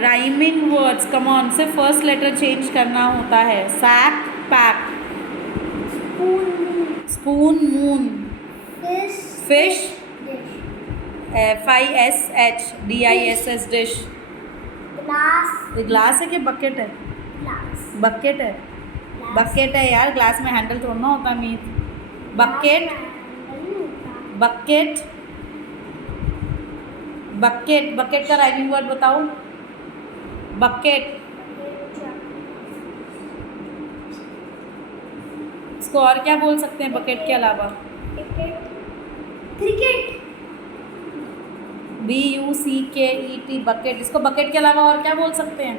Rhyming words, come on, सिर्फ first letter change करना होता है. Sack, pack. Spoon, moon. Fish, FISH, DISS, dish. Glass है कि बकेट है? बकेट है. बकेट है यार, ग्लास में हैंडल थोड़ा ना होता. Meat. Bucket, bucket, bucket. Bucket का राइमिंग वर्ड बताओ. बकेट. इसको और क्या बोल सकते हैं बकेट के अलावा? क्रिकेट. BUCKET, bucket. इसको बकेट के अलावा और क्या बोल सकते हैं?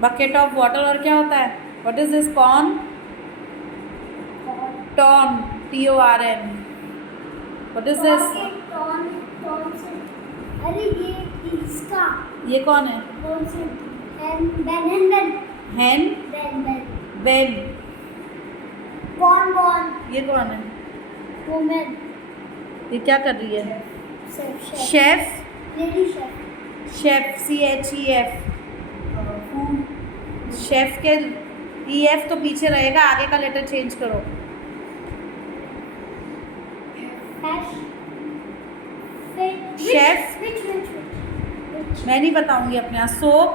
Bucket of water. और क्या होता है? What is this? Corn. Torn, TORN. What is this? अरे ये इसका. ये कौन है? हैन, बेन. ये कौन है? वुमेन. ये क्या कर रही है? शेफ. Chef, CHEF. शेफ के EF तो पीछे रहेगा, आगे का लेटर चेंज करो. शेफ. मैं नहीं बताऊंगी अपने यहाँ. सोप.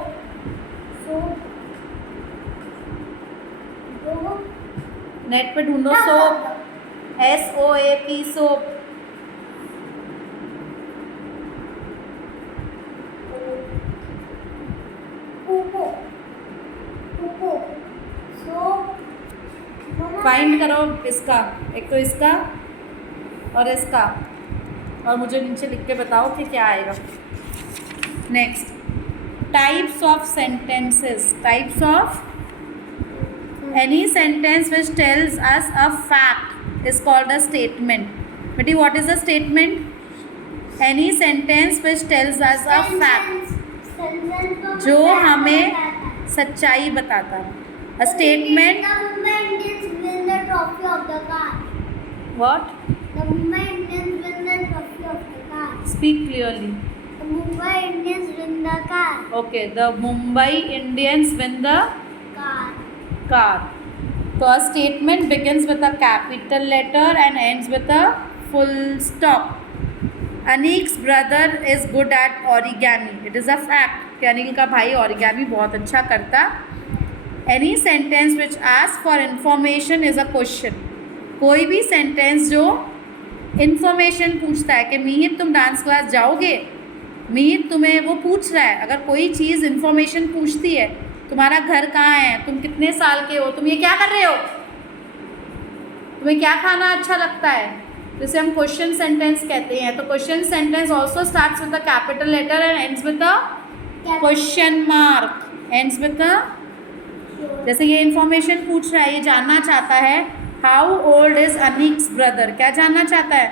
नेट पे ढूंढो. Soap, SOAP, soap. फाइंड करो इसका. एक तो इसका और इसका, और मुझे नीचे लिख के बताओ कि क्या आएगा. Next, types of sentences. Types of any sentence which tells us a fact is called a statement. Beti, what is a statement? Any sentence which tells us a fact, जो हमें सच्चाई बताता है. A statement. The Mumbai Indians win the trophy of the car. What? The Mumbai Indians win the trophy of the car. Speak clearly. The Mumbai Indians win the car. Okay, the Mumbai Indians win the car. So a statement begins with a capital letter and ends with a full stop. Anik's brother is good at origami. It is a fact कि अनिल का भाई origami बहुत अच्छा करता. Any sentence which asks for information is a question. कोई भी sentence जो information पूछता है कि मीहित तुम डांस क्लास जाओगे, मीहित तुम्हें वो पूछ रहा है. अगर कोई चीज़ information पूछती है, तुम्हारा घर कहाँ है, तुम कितने साल के हो, तुम ये क्या कर रहे हो, तुम्हें क्या खाना अच्छा लगता है, जिसे हम क्वेश्चन सेंटेंस कहते हैं. तो question sentence also starts with a capital letter and ends with a question mark. Ends with a, जैसे ये इंफॉर्मेशन पूछ रहा है, ये जानना चाहता है how old is Anix's brother. क्या जानना चाहता है?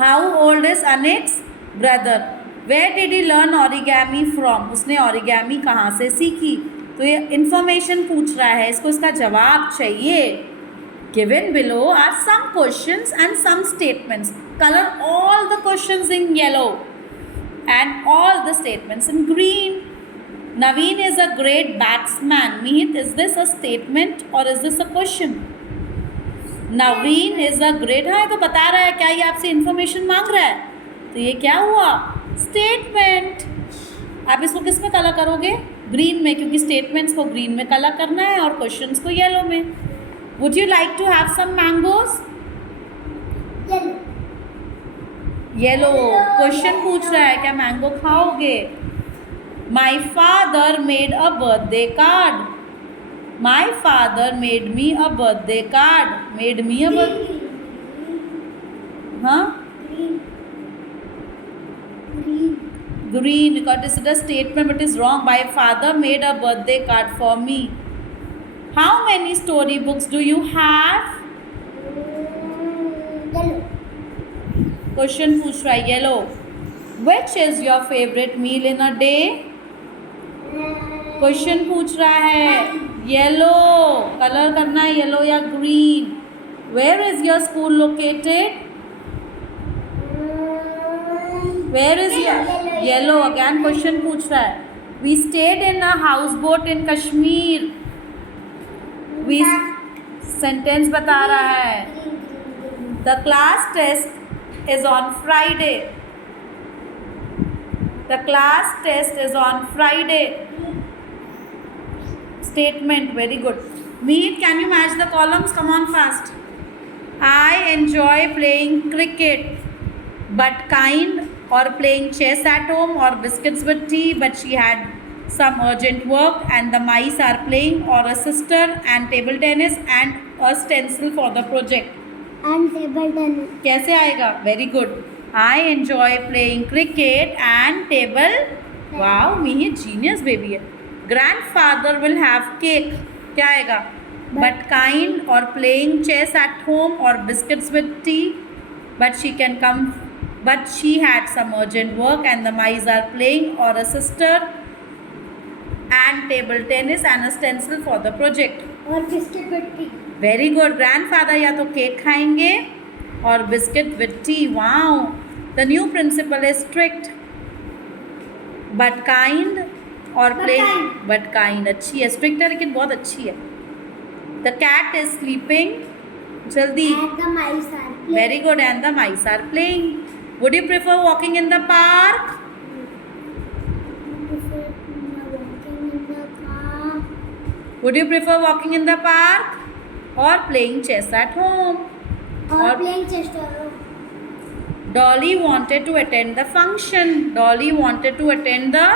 How old is Anix's brother. Where did he learn origami from. उसने ऑरिगैमी कहाँ से सीखी. तो ये इन्फॉर्मेशन पूछ रहा है, इसको इसका जवाब चाहिए. Given below are some questions and some statements. Colour all the questions in yellow and all the statements in green. Naveen is a great batsman. Mihit, is this a statement और is this a question? Naveen is a great. हाँ, तो बता रहा है. क्या ये आपसे information मांग रहा है? तो ये क्या हुआ? स्टेटमेंट. आप इसको किस में कलर करोगे? ग्रीन में, क्योंकि स्टेटमेंट्स को ग्रीन में कलर करना है और क्वेश्चंस को येलो में. Would you like to have some mangoes? Yellow. Question पूछ रहा है क्या मैंगो खाओगे? My father made a birthday card. My father made me a birthday card. Made me a birthday. हाँ, green, because this is a statement but is wrong. My father made a birthday card for me. How many storybooks do you have? Yellow. Question पूछ रहा है. Yellow. Which is your favorite meal in a day? Question पूछ रहा है. Yellow. Colour करना है yellow या green. Where is your school located? Where is yellow? Again question पूछ रहा है. We stayed in a house boat in Kashmir. वी सेंटेंस बता रहा है. The class test is on Friday. The class test is on Friday. Statement. Very good. Meet, can you match the columns? Come on fast. I enjoy playing cricket but kind, or playing chess at home, or biscuits with tea, but she had some urgent work, and the mice are playing, or a sister, and table tennis, and a stencil for the project. And table tennis. कैसे आएगा? Very good. I enjoy playing cricket and table. Wow, me genius baby है. Grandfather will have cake. क्या आएगा? But kind, or playing chess at home, or biscuits with tea, but she can come. But she had some urgent work, and the mice are playing, or a sister, and table tennis, and a stencil for the project. और biscuit with tea. Very good. Grandfather या तो cake खाएंगे और biscuit with tea. Wow. The new principal is strict but kind, और playing but kind. अच्छी है. Strict है लेकिन बहुत अच्छी है. The cat is sleeping. जल्दी. And the mice are playing. Very good. And the mice are playing. Would you prefer walking in the park? Would you prefer walking in the park or playing chess at home? Or playing chess at home. Dolly wanted to attend the function. Dolly wanted to attend the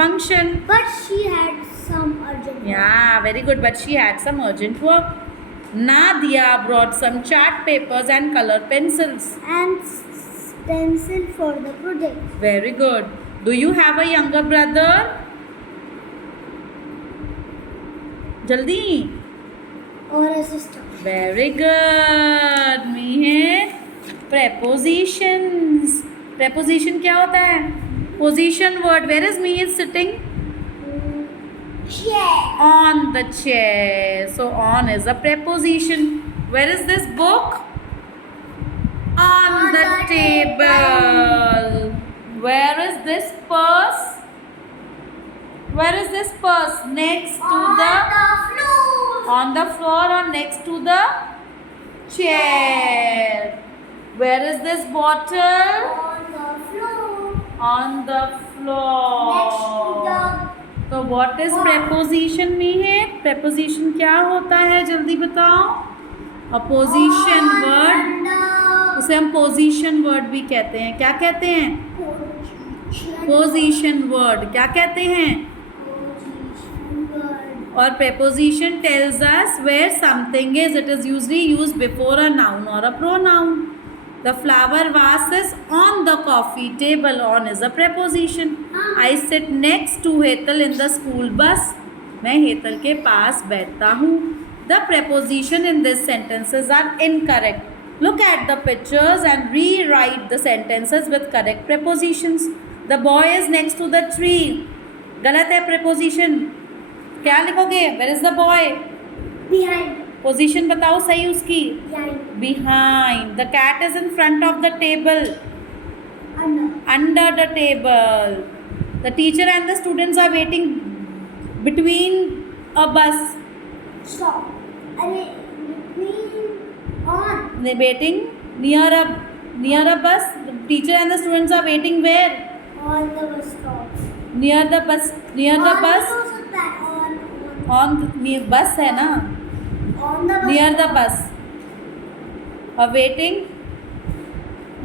function. But she had some urgent work. Yeah, very good. But she had some urgent work. Nadia brought some chart papers and color pencils. And stencil for the project. Very good. Do you have a younger brother? जल्दी. Or a sister. Very good. Mihir. Prepositions. Preposition क्या होता है? Position word. Where is Mihir sitting? Chair. On the chair. So on is a preposition. Where is this book? On the table. Where is this purse? Where is this purse? Next to the floor. on the floor, or next to the chair. Where is this bottle? On the floor. On the floor. Next to the तो what is preposition में है? Preposition क्या होता है? जल्दी बताओ. Opposition word. उसे हम position word भी कहते हैं. क्या कहते हैं? Position word. क्या कहते हैं? और preposition tells us where something is. It is usually used before a noun or a pronoun. The flower vase is on the coffee table. On is a preposition. I sit next to Hetal in the school bus. मैं हेतल के पास बैठता हूँ. The preposition in this sentences are incorrect. Look at the pictures and rewrite the sentences with correct prepositions. The boy is next to the tree. गलत है preposition. क्या लिखोगे? Where is the boy? behind. Position बताओ सही उसकी. Behind. Behind. The cat is in front of the table. Under. Under the table. The teacher and the students are waiting between a bus. Stop. अरे between on. They're waiting near a bus. The teacher and the students are waiting where? On the bus stop. Near the bus. Near the On bus. हो सकता है. On bus है ना. On the bus. Near the bus. Waiting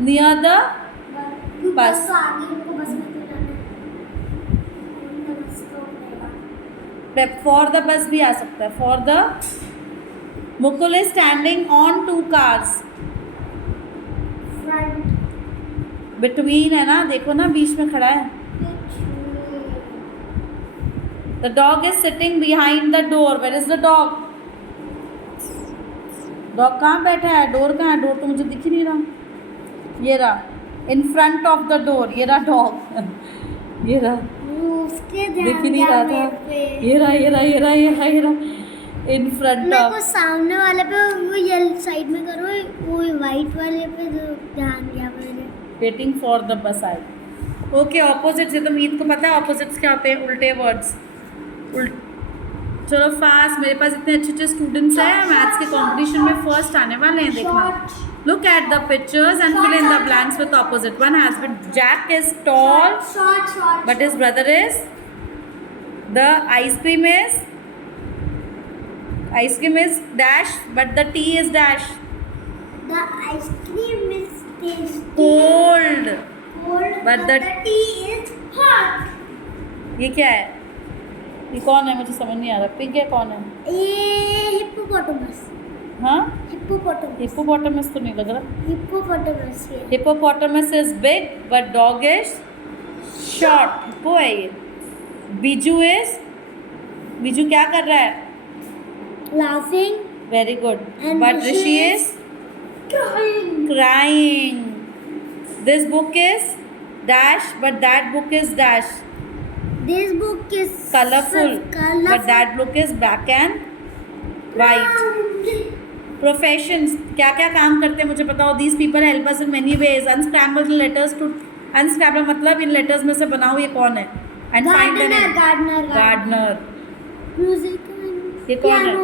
near the bus. तो आगे उनको बस में तो जाना है. On the bus stop रहेगा. For the bus भी आ सकता है. For the Mukul is standing on two cars. Front. Between है ना. देखो ना बीच में खड़ा है. The dog is sitting behind the door. Where is the dog? Dog कहाँ बैठा है? Door कहाँ है? Door तो मुझे दिख ही नहीं रहा. ये रहा. In front of the door. ये रहा dog. ये रहा. उसके दिख ही नहीं रहा था. ये रहा. in front मेरे of. को सामने वाले पे वो येलो साइड में करो, वो वाइट वाले पे जो ध्यान दिया मैंने। Waiting for the bus I. Okay opposites, ये तो मीत को पता है ऑपोजिट्स क्या होते हैं, उल्टे वर्ड्स। चलो फास्ट, मेरे पास इतने अच्छे अच्छे स्टूडेंट्स हैं, मैथ्स के कंपटीशन में फर्स्ट आने वाले हैं, देखना। Look at the pictures and fill in the blanks with opposite. One has been, Jack is tall, Short. but his brother is, the ice cream is dash, but the tea is dash. The ice cream is tasty. Cold. Cold. But the the tea is hot. ये क्या है? ये कौन है, मुझे समझ नहीं आ रहा। पिग है, कौन है? ये हिप्पोपोटामस। हाँ, हिप्पोपोटामस। हिप्पोपोटामस तो नहीं लग रहा। हिप्पोपोटामस ये। Hippopotamus is big but dog is short. Hippo है ये। बीजू क्या कर रहा है? Laughing. Very good. And but Rishi Rishi is is crying. This book is dash but that book is dash. This book is Colorful. colorful. But that book is black and white. Professions, क्या क्या काम करते हैं मुझे बताओ। These people help us in many ways. Unscramble the letters to unscramble मतलब इन letters में से बनाओ ये कौन है, and find the name. Gardener. Music. ये कौन है?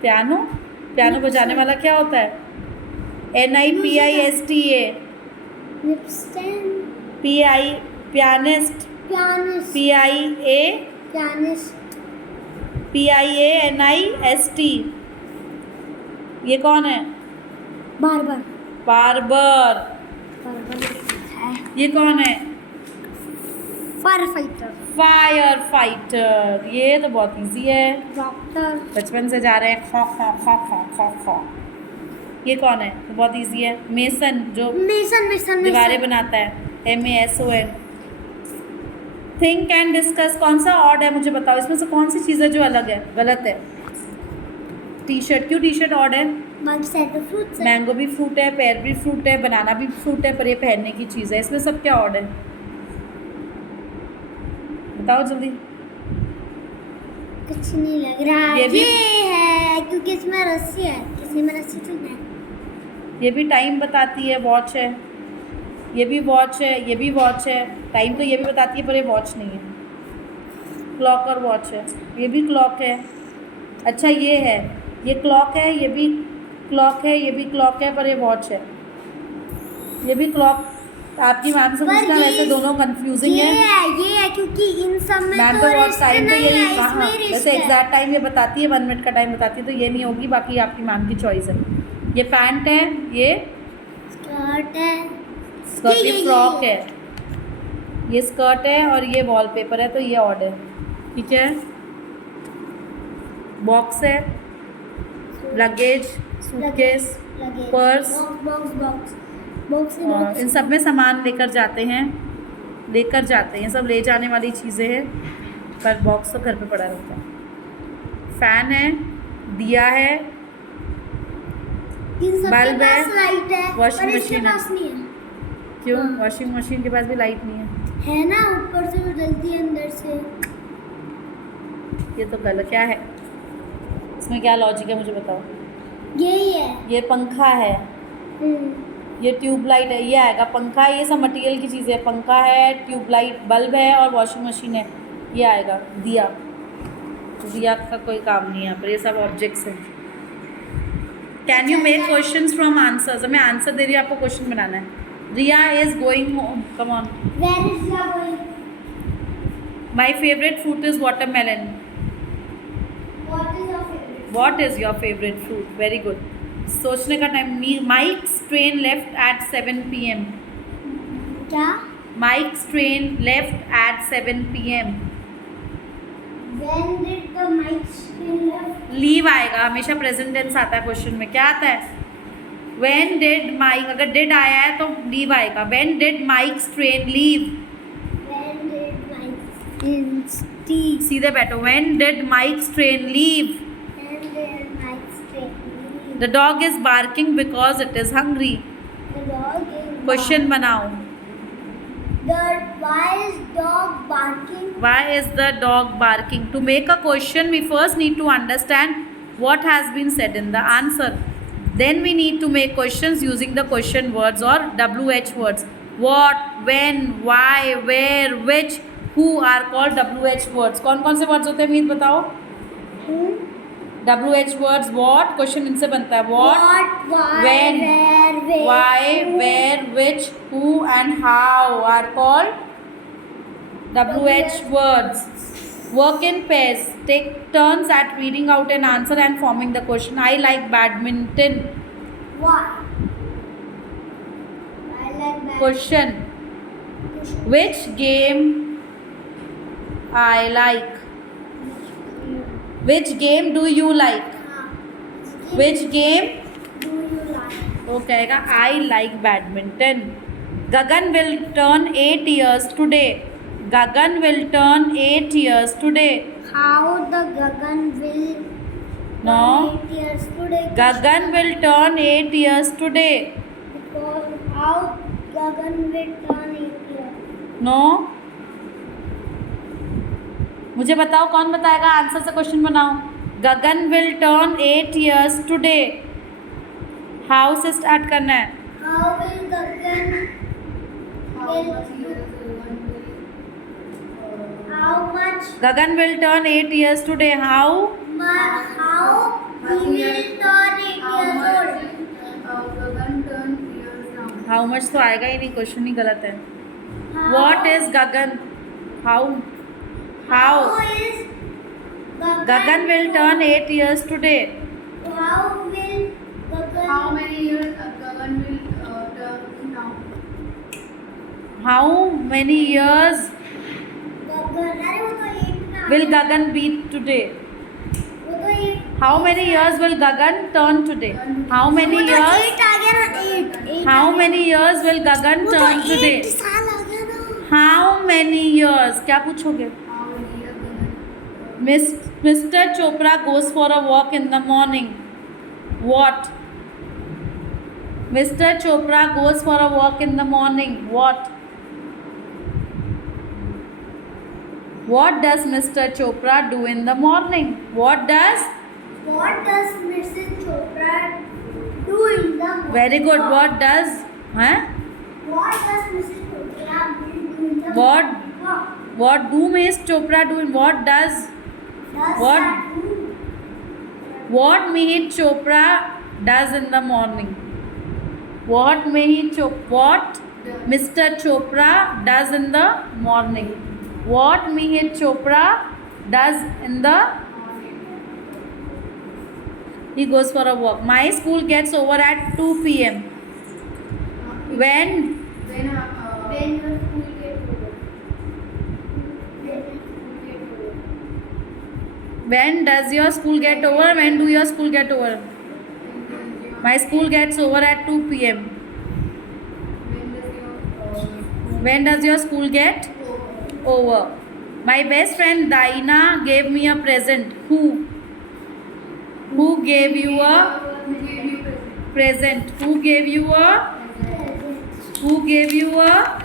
Pianos. पियानो बजाने वाला क्या होता है? NIPISTA. Nipstand. Pianist. Pianist. Pianist. PIANIST. ये कौन है? Barber. बार्बर। ये कौन है? Firefighter. Fire fighter. ये तो बहुत इजी है, Doctor. बचपन से जा रहे हैं। खो खो खो खो खो खो। ये कौन है? तो बहुत इजी है। मेसन, जो Mason. दीवारें बनाता है। MASON। थिंक एंड डिस्कस, कौन सा ऑड है मुझे बताओ। इसमें से कौन सी चीज़ है जो अलग है, गलत है? T shirt. क्यों टी शर्ट ऑड है? One set of fruits. Mango भी फ्रूट है, पेयर भी फ्रूट है, बनाना भी फ्रूट है, पर ये पहनने की चीज़ है। इसमें सब क्या ऑड है, बताओ जल्दी। कुछ नहीं लग रहा। ये भी- है क्योंकि इसमें रस्सी है, किसी में रस्सी तो नहीं। ये भी टाइम बताती है, वॉच है। ये भी वॉच है, ये भी वॉच है। टाइम तो ये भी बताती है पर ये वॉच नहीं है। क्लॉक और वॉच है। ये भी क्लॉक है। अच्छा ये है, ये क्लॉक है, ये भी क्लॉक है, ये भी क्लॉक है, पर ये वॉच है। ये भी क्लॉक। आपकी मैम से पूछना, वैसे दोनों कंफ्यूजिंग है। ये है क्योंकि इन सब में मैम तो तो वॉच रिस्ट टाइम तो नहीं यही है, कहा, इसमें रिस्ट वैसे है। एग्जैक्ट टाइम ये बताती है, 1 मिनट का टाइम बताती है, तो ये नहीं होगी। बाकी आपकी मैम की चॉइस है। ये पैंट है, ये स्कर्ट है, स्कर्ट, ये- ये फ्रॉक है, ये स्कर्ट है, और ये वॉलपेपर है, तो ये ऑड है। ठीक है। बॉक्स है, luggage, suitcase, purse, box in सब में सामान लेकर जाते हैं, सब ले जाने वाली चीज़ें हैं, पर बॉक्स तो घर पे पड़ा रहता है। फैन है, दिया है, बल्ब है, लाइट है, वॉशिंग पर इसके मशीन है। पास नहीं है। क्यों? हाँ। वॉशिंग मशीन के पास भी लाइट नहीं है। है ना, ऊपर से वो जलती है अंदर से। ये तो गलत। क्या है इसमें, क्या लॉजिक है मुझे बताओ। यही है। ये पंखा है, ये ट्यूबलाइट है, ये आएगा। पंखा है, ये सब मटेरियल की चीज़ें है। पंखा है, ट्यूबलाइट, बल्ब है, और वॉशिंग मशीन है, ये आएगा। दिया, तो दिया का कोई काम नहीं है पर ये सब ऑब्जेक्ट्स हैं। Can you make questions from answers? मैं आंसर दे रही हूँ, आपको क्वेश्चन बनाना है। Riya is going home, come on. Where is your going? My favourite fruit is watermelon. What is your favorite? What is your favourite fruit? Very good. सोचने का time. Mike's train left at 7 PM। क्या? Mike's train left at 7 PM। When did the Mike's train left? Leave आएगा, हमेशा present tense आता है question में। क्या आता है? व्हेन डिड माइक, अगर डिड आया है तो लीव आएगा। When did mics train leave? When did Mike's train leave? सीधे बैठो। When did mics train leave? When did Mike's train leave? The dog is barking because it is hungry. The dog is question बनाओ। Why is dog barking? Why is the dog barking? To make a question, we first need to understand what has been said in the answer. Then we need to make questions using the question words or WH words. What, when, why, where, which, who are called WH words. कौन कौन से words होते हैं मीत बताओ? WH words what? Question इनसे बनता है what, why, when, where, why, who. where, which, who and how are called WH words. Work in pairs. Take turns at reading out an answer and forming the question. I like badminton. Why? I like that. Question. Which game I like? Which game do you like? Which game? Do you like? वो कहेगा I like badminton. Gagan will turn 8 years today. Gagan will turn 8 years today. How the Gagan will No. turn 8 years today? Gagan will turn 8 years today. Because how Gagan will turn 8 years? No. मुझे बताओ कौन बताएगा answer से question बनाओ. Gagan will turn 8 years today. How से start करना है. How will Gagan how much Gagan will turn 8 years today. How how he will turn 8 years old? How much तो आएगा ही नहीं, क्वेश्चन ही गलत है. How- What is Gagan? How How how is Gagan will turn 8 years today. How will Gagan How many years Gagan will turn now? How many years Gagan अरे वो तो 8 में आ will गया। Gagan be today? वो तो 8 How many years will Gagan turn today? How many वो तो years? 8 आ गया ना 8 How many years will Gagan वो तो turn today? 8 साल आ गया ना। How many years? क्या पूछोगे? How many years Gagan? Mr. Chopra goes for a walk in the morning. What? Mr. Chopra goes for a walk in the morning. What? What does Mr. Chopra do in the morning? What does? What does Mrs. Chopra do in the morning? Very good. What does? Huh? What does Mrs. Chopra do in the What? morning? What What do Ms. Chopra do? What does? does What? that do? What Mihit Chopra does in the morning? What Mr. Chopra does in the morning? What Mihit Chopra does in the? He goes for a walk. My school gets over at 2 p.m. When? When When your school get over? When your school get over? When does your school get over? When do your school get over? My school gets over at 2 p.m. When does your school get over? My best friend Daina gave me a present. Who? Who gave you a present? Who gave you a? Who gave you a?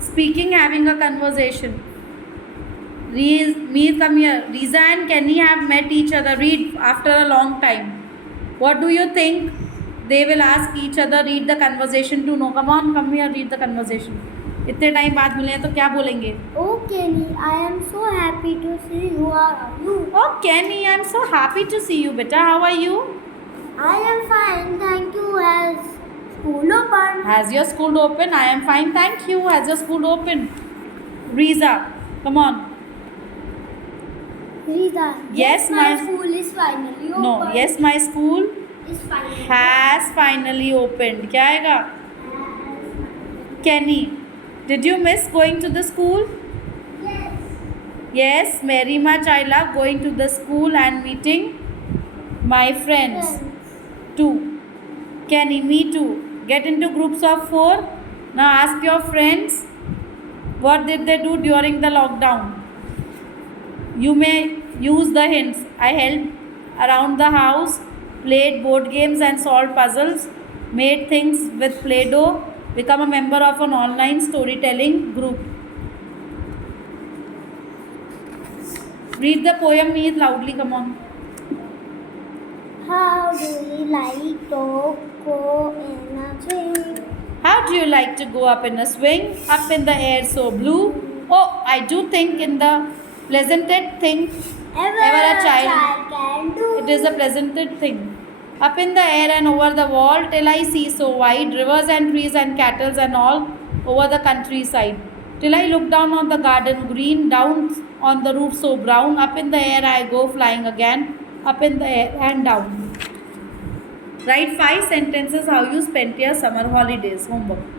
Speaking, having a conversation. Me, come here. Riza and Kenny have met each other. Read after a long time. What do you think? They will ask each other, read the conversation to know. Come on, come here, read the conversation. इतने time बाद मिले हैं तो क्या बोलेंगे? Oh Kenny, I am so happy to see you. How are you? Oh Kenny, I'm so happy to see you, beta. How are you? I am fine, thank you. Has school open? Has your school open? I am fine, thank you. Has your school open? Riza, come on. Rita, Yes, my my- school is finally open. No, yes, my school is finally has finally opened. क्या आएगा? Kenny, did you miss going to the school? Yes. Yes, very much. I love going to the school and meeting my friends too. Kenny, me too. Get into groups of 4. Now ask your friends what did they do during the lockdown. You may use the hints. I helped around the house, played board games and solved puzzles, made things with Play-Doh, Become a member of an online storytelling group. Read the poem, Meet loudly, come on. How do you like to go in a swing? How do you like to go up in a swing? Up in the air so blue? Oh, I do think in the pleasanted thing Ever a child can do. it is a pleasanted thing. Up in the air and over the wall till I see so wide, rivers and trees and cattle and all over the countryside. Till I look down on the garden green, down on the roof so brown, up in the air I go flying again, up in the air and down. Write 5 sentences how you spent your summer holidays. Homework.